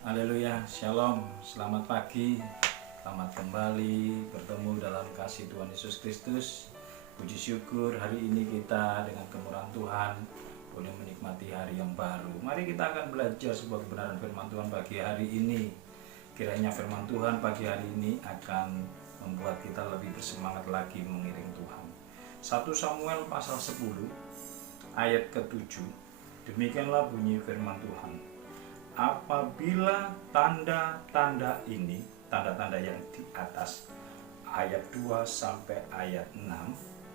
Haleluya, Shalom, selamat pagi, selamat kembali bertemu dalam kasih Tuhan Yesus Kristus. Puji syukur hari ini kita dengan kemurahan Tuhan boleh menikmati hari yang baru. Mari kita akan belajar sebuah kebenaran firman Tuhan pagi hari ini. Kiranya firman Tuhan pagi hari ini akan membuat kita lebih bersemangat lagi mengiring Tuhan. 1 Samuel pasal 10 ayat ke-7. Demikianlah bunyi firman Tuhan. Apabila tanda-tanda ini, tanda-tanda yang di atas ayat 2 sampai ayat 6,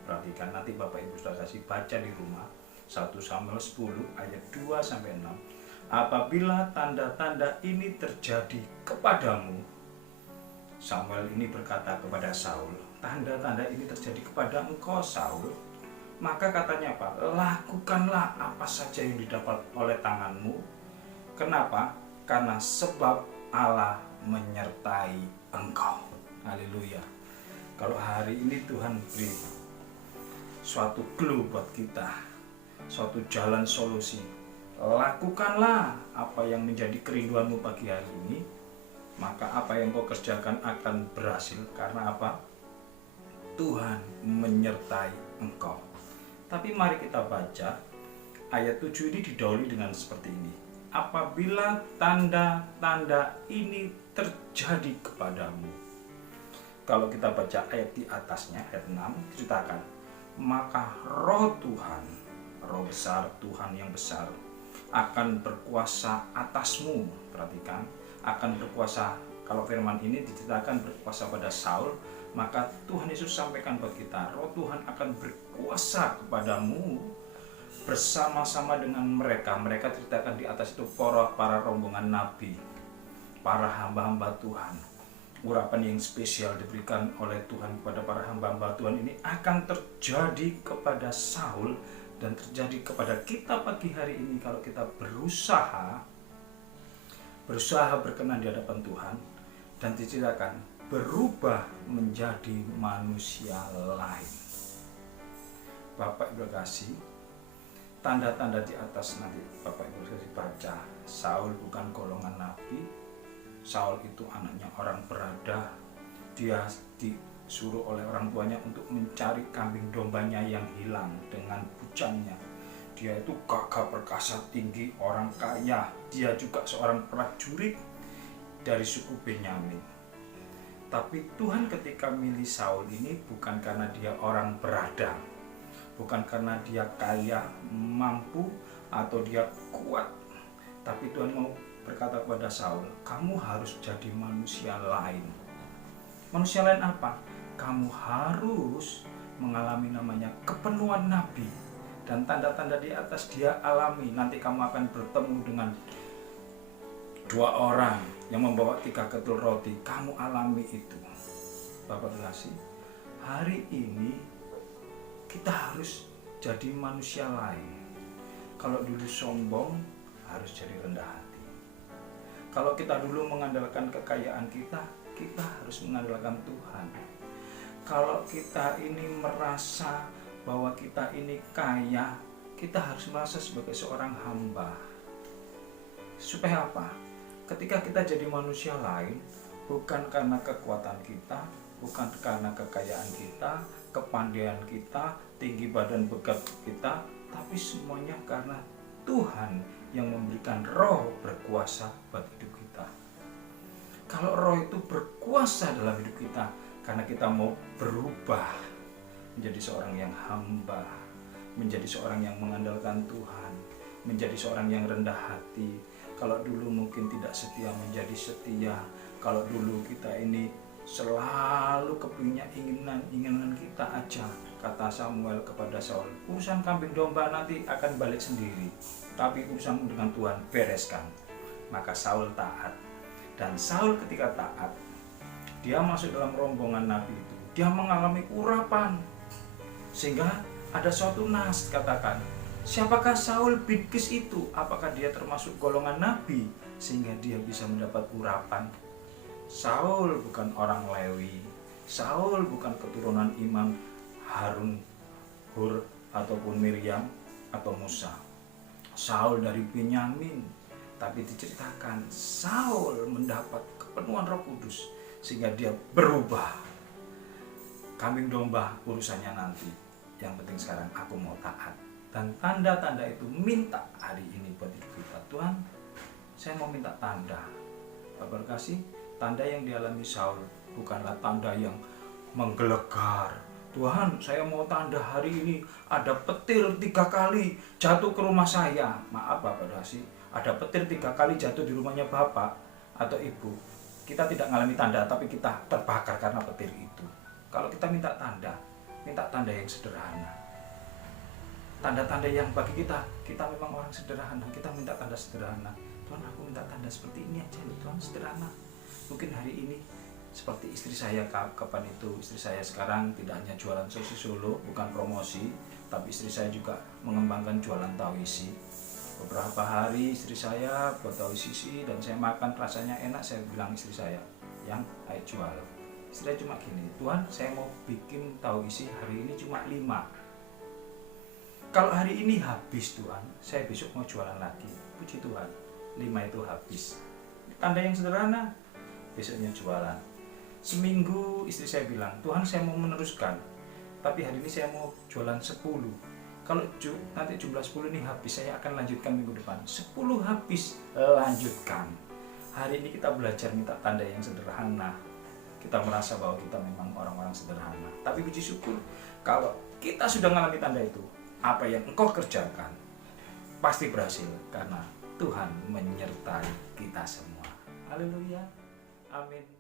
perhatikan nanti Bapak Ibu sudah kasih baca di rumah. 1 Samuel 10 ayat 2 sampai 6. Apabila tanda-tanda ini terjadi kepadamu, Samuel ini berkata kepada Saul, tanda-tanda ini terjadi kepada engkau Saul, maka katanya apa? Lakukanlah apa saja yang didapat oleh tanganmu. Kenapa? Karena sebab Allah menyertai engkau. Haleluya. Kalau hari ini Tuhan beri suatu clue buat kita, suatu jalan solusi. Lakukanlah apa yang menjadi kerinduanmu pagi hari ini, maka apa yang kau kerjakan akan berhasil. Karena apa? Tuhan menyertai engkau. Tapi mari kita baca ayat 7 ini didahului dengan seperti ini. Apabila tanda-tanda ini terjadi kepadamu. Kalau kita baca ayat di atasnya, ayat 6, diceritakan, maka roh Tuhan, roh besar Tuhan yang besar, akan berkuasa atasmu. Perhatikan, akan berkuasa. Kalau firman ini diceritakan berkuasa pada Saul, maka Tuhan Yesus sampaikan buat kita, roh Tuhan akan berkuasa kepadamu, bersama-sama dengan mereka ceritakan di atas itu para rombongan nabi, para hamba-hamba Tuhan. Urapan yang spesial diberikan oleh Tuhan kepada para hamba-hamba Tuhan ini akan terjadi kepada Saul dan terjadi kepada kita pagi hari ini kalau kita berusaha berkenan di hadapan Tuhan dan diceritakan berubah menjadi manusia lain. Bapak Ibu kasih, tanda-tanda di atas nanti Bapak Ibu bisa dibaca. Saul bukan golongan nabi. Saul itu anaknya orang berada. Dia disuruh oleh orang tuanya untuk mencari kambing dombanya yang hilang dengan bujangnya. Dia itu gagah perkasa tinggi, orang kaya. Dia juga seorang prajurit dari suku Benyamin. Tapi Tuhan ketika milih Saul ini bukan karena dia orang berada, bukan karena dia kaya, mampu, atau dia kuat. Tapi Tuhan mau berkata kepada Saul, kamu harus jadi manusia lain. Manusia lain apa? Kamu harus mengalami namanya kepenuhan nabi. Dan tanda-tanda di atas dia alami. Nanti kamu akan bertemu dengan 2 orang yang membawa 3 ketul roti. Kamu alami itu. Bapak kasih, hari ini kita harus jadi manusia lain. Kalau dulu sombong, harus jadi rendah hati. Kalau kita dulu mengandalkan kekayaan kita harus mengandalkan Tuhan. Kalau kita ini merasa bahwa kita ini kaya, kita harus merasa sebagai seorang hamba. Supaya apa? Ketika kita jadi manusia lain, bukan karena kekuatan kita, bukan karena kekayaan kita, kepandaian kita, tinggi badan begat kita, tapi semuanya karena Tuhan yang memberikan roh berkuasa buat hidup kita. Kalau roh itu berkuasa dalam hidup kita, karena kita mau berubah menjadi seorang yang hamba, menjadi seorang yang mengandalkan Tuhan, menjadi seorang yang rendah hati. Kalau dulu mungkin tidak setia, menjadi setia. Kalau dulu kita ini selalu kepingin inginan kita aja, kata Samuel kepada Saul, urusan kambing domba nanti akan balik sendiri, tapi urusan dengan Tuhan bereskan. Maka Saul taat. Dan Saul ketika taat, dia masuk dalam rombongan nabi itu, dia mengalami urapan. Sehingga ada suatu nas katakan, siapakah Saul bin Kis itu? Apakah dia termasuk golongan nabi sehingga dia bisa mendapat urapan? Saul bukan orang Lewi. Saul bukan keturunan Imam Harun, Hur ataupun Miriam atau Musa. Saul dari Benyamin. Tapi diceritakan Saul mendapat kepenuhan Roh Kudus sehingga dia berubah. Kambing domba urusannya nanti. Yang penting sekarang aku mau taat. Dan tanda-tanda itu minta hari ini buat hidup kita. Tuhan, saya mau minta tanda. Bapak kasih, tanda yang dialami Saul bukanlah tanda yang menggelegar. Tuhan, saya mau tanda hari ini ada petir 3 kali jatuh ke rumah saya. Maaf Bapak kasih, ada petir 3 kali jatuh di rumahnya Bapak atau Ibu. Kita tidak mengalami tanda, tapi kita terbakar karena petir itu. Kalau kita minta tanda yang sederhana. Tanda-tanda yang bagi kita memang orang sederhana, kita minta tanda sederhana. Tuhan, aku minta tanda seperti ini aja Tuhan, sederhana. Mungkin hari ini seperti istri saya kapan itu, istri saya sekarang tidak hanya jualan sosis Solo, bukan promosi, tapi istri saya juga mengembangkan jualan tahu isi. Beberapa hari istri saya buat tahu isi dan saya makan rasanya enak, saya bilang istri saya, yang ayo jual. Istri saya cuma gini, Tuhan saya mau bikin tahu isi hari ini cuma 5. Kalau hari ini habis Tuhan, saya besok mau jualan lagi. Puji Tuhan, 5 itu habis. Tanda yang sederhana, besoknya jualan. Seminggu istri saya bilang, Tuhan saya mau meneruskan, tapi hari ini saya mau jualan 10. Kalau nanti jumlah 10 ini habis, saya akan lanjutkan minggu depan. 10 habis, lanjutkan. Hari ini kita belajar minta tanda yang sederhana. Kita merasa bahwa kita memang orang-orang sederhana. Tapi puji syukur, kalau kita sudah mengalami tanda itu, apa yang engkau kerjakan pasti berhasil karena Tuhan menyertai kita semua. Haleluya. Amin.